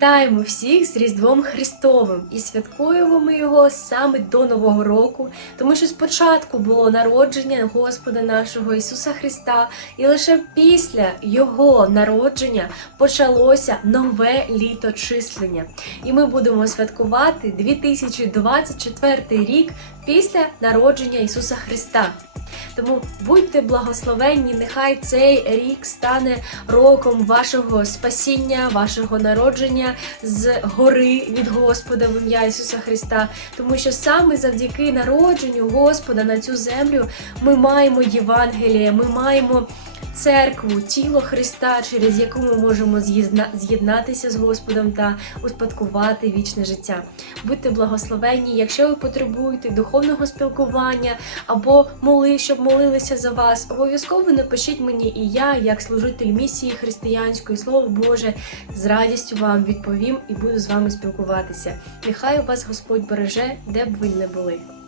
Вітаємо всіх з Різдвом Христовим і святкуємо ми його саме до Нового року, тому що спочатку було народження Господа нашого Ісуса Христа, і лише після Його народження почалося нове літо числення. І ми будемо святкувати 2024 рік після народження Ісуса Христа. Тому будьте благословенні, нехай цей рік стане роком вашого спасіння, вашого народження з гори від Господа в ім'я Ісуса Христа. Тому що саме завдяки народженню Господа на цю землю ми маємо Євангеліє, ми маємо. Церкву, тіло Христа, через яку ми можемо з'єдна- з'єднатися з Господом та успадкувати вічне життя. Будьте благословенні, якщо ви потребуєте духовного спілкування або моли, щоб молилися за вас, обов'язково напишіть мені, і я, як служитель місії християнської, слово Боже, з радістю вам відповім і буду з вами спілкуватися. Нехай вас Господь береже, де б ви не були.